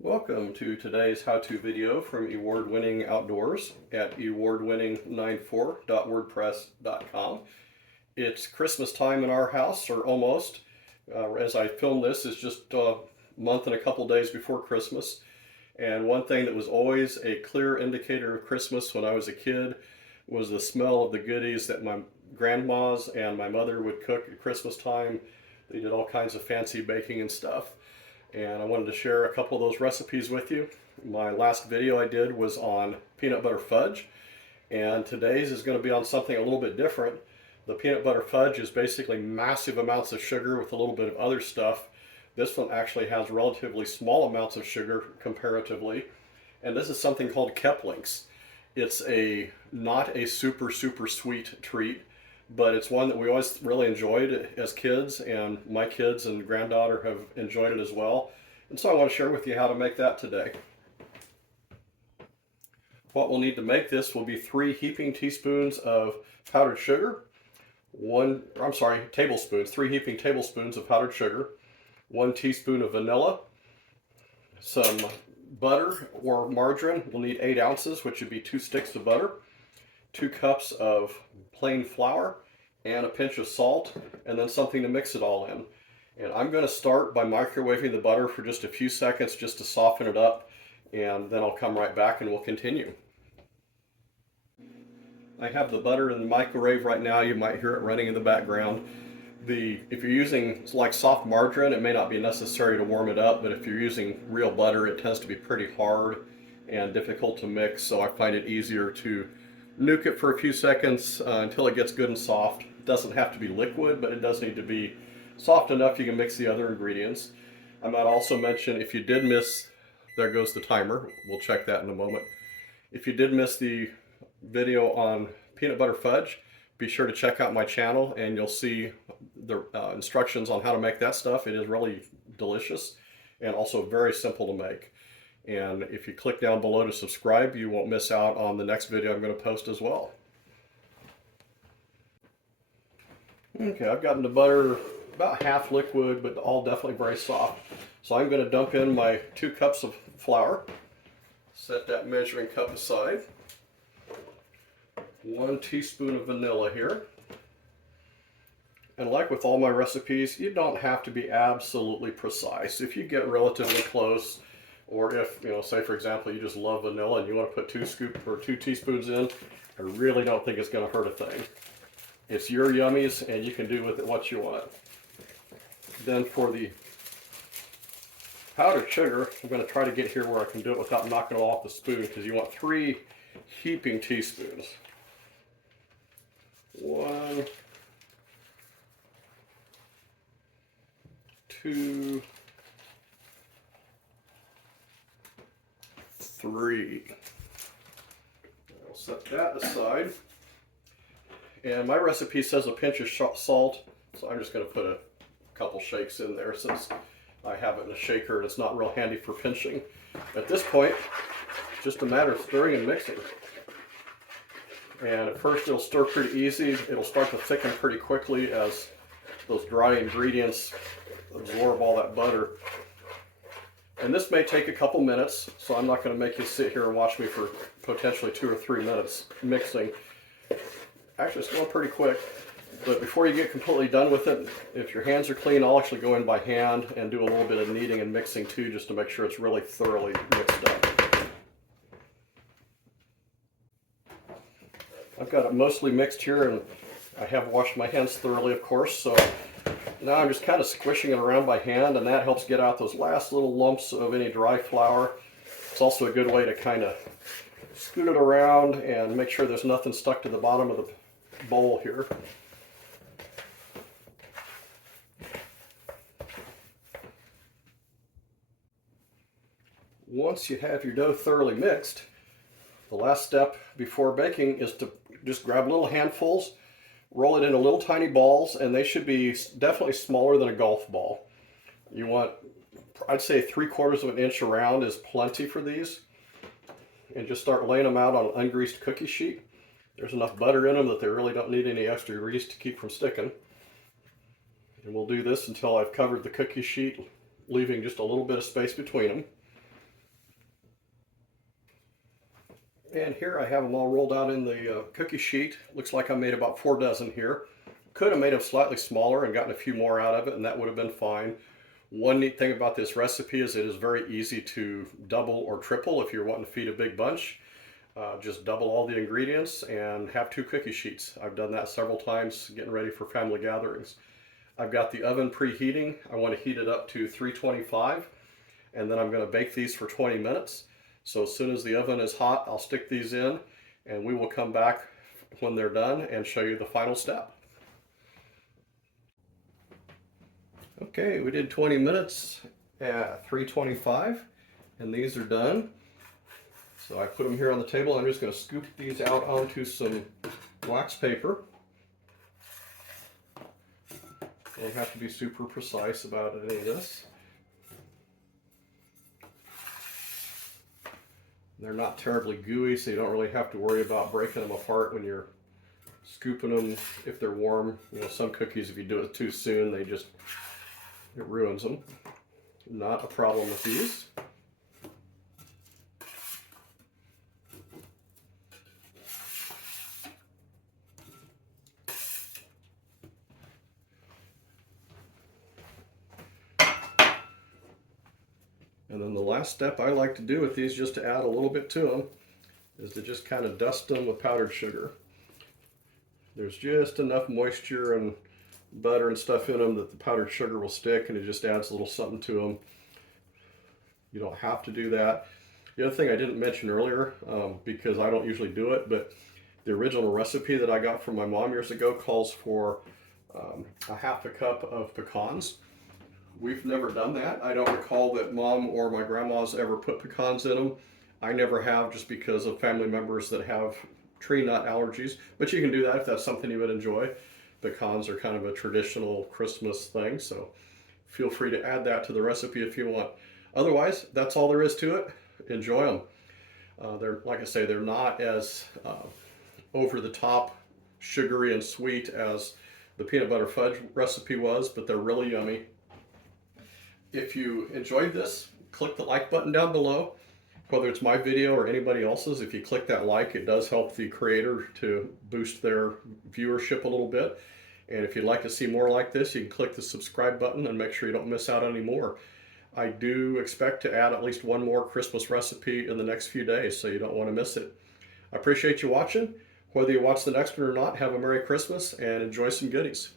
Welcome to today's how-to video from Award-Winning Outdoors at awardwinning94.wordpress.com. It's Christmas time in our house, or almost. As I film this, it's just a month and a couple days before Christmas. And one thing that was always a clear indicator of Christmas when I was a kid was the smell of the goodies that my grandmas and my mother would cook at Christmas time. They did all kinds of fancy baking and stuff. And I wanted to share a couple of those recipes with you. My last video I did was on peanut butter fudge, and today's is going to be on something a little bit different. The peanut butter fudge is basically massive amounts of sugar with a little bit of other stuff. This one actually has relatively small amounts of sugar comparatively, and this is something called keplinks. It's not a super sweet treat, but it's one that we always really enjoyed as kids, and my kids and granddaughter have enjoyed it as well. And so I want to share with you how to make that today. What we'll need to make this will be 3 heaping teaspoons of powdered sugar, 3 heaping tablespoons of powdered sugar, 1 teaspoon of vanilla, some butter or margarine. We'll need 8 ounces, which would be 2 sticks of butter, 2 cups of plain flour, and a pinch of salt, and then something to mix it all in. And I'm going to start by microwaving the butter for just a few seconds just to soften it up, and then I'll come right back and we'll continue. I have the butter in the microwave right now. You might hear it running in the background. If you're using like soft margarine, it may not be necessary to warm it up, but if you're using real butter, it tends to be pretty hard and difficult to mix, so I find it easier to nuke it for a few seconds until it gets good and soft. It doesn't have to be liquid, but it does need to be soft enough you can mix the other ingredients. I might also mention, if you did miss, there goes the timer. We'll check that in a moment. If you did miss the video on peanut butter fudge, be sure to check out my channel and you'll see the instructions on how to make that stuff. It is really delicious and also very simple to make. And if you click down below to subscribe, you won't miss out on the next video I'm going to post as well. Okay, I've gotten the butter about half liquid, but all definitely very soft. So I'm going to dump in my 2 cups of flour. Set that measuring cup aside. 1 teaspoon of vanilla here. And like with all my recipes, you don't have to be absolutely precise. If you get relatively close, or if, say for example, you just love vanilla and you want to put 2 teaspoons in, I really don't think it's going to hurt a thing. It's your yummies and you can do with it what you want. Then for the powdered sugar, I'm going to try to get here where I can do it without knocking it off the spoon, because you want 3 heaping teaspoons. 1, 2, 3. I'll set that aside. And my recipe says a pinch of salt, so I'm just going to put a couple shakes in there since I have it in a shaker and it's not real handy for pinching. At this point, it's just a matter of stirring and mixing. And at first it'll stir pretty easy. It'll start to thicken pretty quickly as those dry ingredients absorb all that butter. And this may take a couple minutes, so I'm not going to make you sit here and watch me for potentially 2 or 3 minutes mixing. Actually, it's going pretty quick. But before you get completely done with it, if your hands are clean, I'll actually go in by hand and do a little bit of kneading and mixing too, just to make sure it's really thoroughly mixed up. I've got it mostly mixed here, and I have washed my hands thoroughly, of course, so now I'm just kind of squishing it around by hand, and that helps get out those last little lumps of any dry flour. It's also a good way to kind of scoot it around and make sure there's nothing stuck to the bottom of the bowl here. Once you have your dough thoroughly mixed, the last step before baking is to just grab little handfuls, roll it into little tiny balls, and they should be definitely smaller than a golf ball. You want, I'd say 3/4 of an inch around is plenty for these. And just start laying them out on an ungreased cookie sheet. There's enough butter in them that they really don't need any extra grease to keep from sticking. And we'll do this until I've covered the cookie sheet, leaving just a little bit of space between them. And here I have them all rolled out in the cookie sheet. Looks like I made about 4 dozen here. Could have made them slightly smaller and gotten a few more out of it, and that would have been fine. One neat thing about this recipe is it is very easy to double or triple if you're wanting to feed a big bunch. Just double all the ingredients and have 2 cookie sheets. I've done that several times getting ready for family gatherings. I've got the oven preheating. I want to heat it up to 325, and then I'm going to bake these for 20 minutes. So as soon as the oven is hot, I'll stick these in, and we will come back when they're done and show you the final step. Okay, we did 20 minutes at 325, and these are done. So I put them here on the table. I'm just going to scoop these out onto some wax paper. Don't have to be super precise about any of this. They're not terribly gooey, so you don't really have to worry about breaking them apart when you're scooping them if they're warm. You know, some cookies, if you do it too soon, it ruins them. Not a problem with these. And then the last step I like to do with these, just to add a little bit to them, is to just kind of dust them with powdered sugar. There's just enough moisture and butter and stuff in them that the powdered sugar will stick, and it just adds a little something to them. You don't have to do that. The other thing I didn't mention earlier, because I don't usually do it, but the original recipe that I got from my mom years ago calls for a half a cup of pecans. We've never done that. I don't recall that Mom or my grandma's ever put pecans in them. I never have, just because of family members that have tree nut allergies. But you can do that if that's something you would enjoy. Pecans are kind of a traditional Christmas thing, so feel free to add that to the recipe if you want. Otherwise, that's all there is to it. Enjoy them. They're, like I say, they're not as over the top sugary and sweet as the peanut butter fudge recipe was, but they're really yummy. If you enjoyed this, click the like button down below. Whether it's my video or anybody else's, if you click that like, it does help the creator to boost their viewership a little bit. And if you'd like to see more like this, you can click the subscribe button and make sure you don't miss out on any more. I do expect to add at least one more Christmas recipe in the next few days, so you don't want to miss it. I appreciate you watching. Whether you watch the next one or not, have a Merry Christmas and enjoy some goodies.